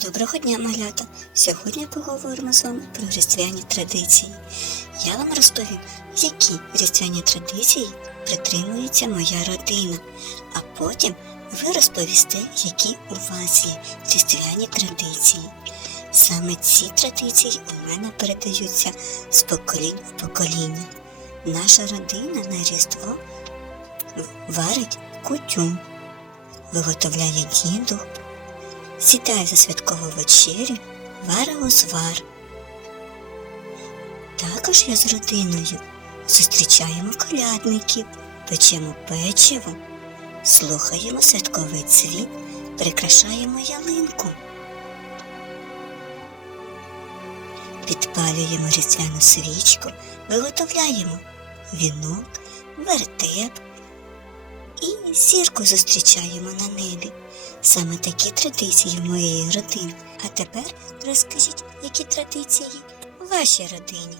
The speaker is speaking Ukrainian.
Доброго дня, малята! Сьогодні поговоримо з вами про різдвяні традиції. Я вам розповім, які різдвяні традиції притримується моя родина, а потім ви розповісте, які у вас є різдвяні традиції. Саме ці традиції у мене передаються з поколінь в покоління. Наша родина на Різдво варить кутю, виготовляє діду, сідає за святкову вечерю, варить узвар. Також я з родиною зустрічаємо колядників, печемо печиво, слухаємо святковий цвіт, прикрашаємо ялинку. Підпалюємо різдвяну свічку, виготовляємо вінок, вертеп і зірку зустрічаємо на небі. Саме такі традиції моєї родини. А тепер розкажіть, які традиції в вашій родині.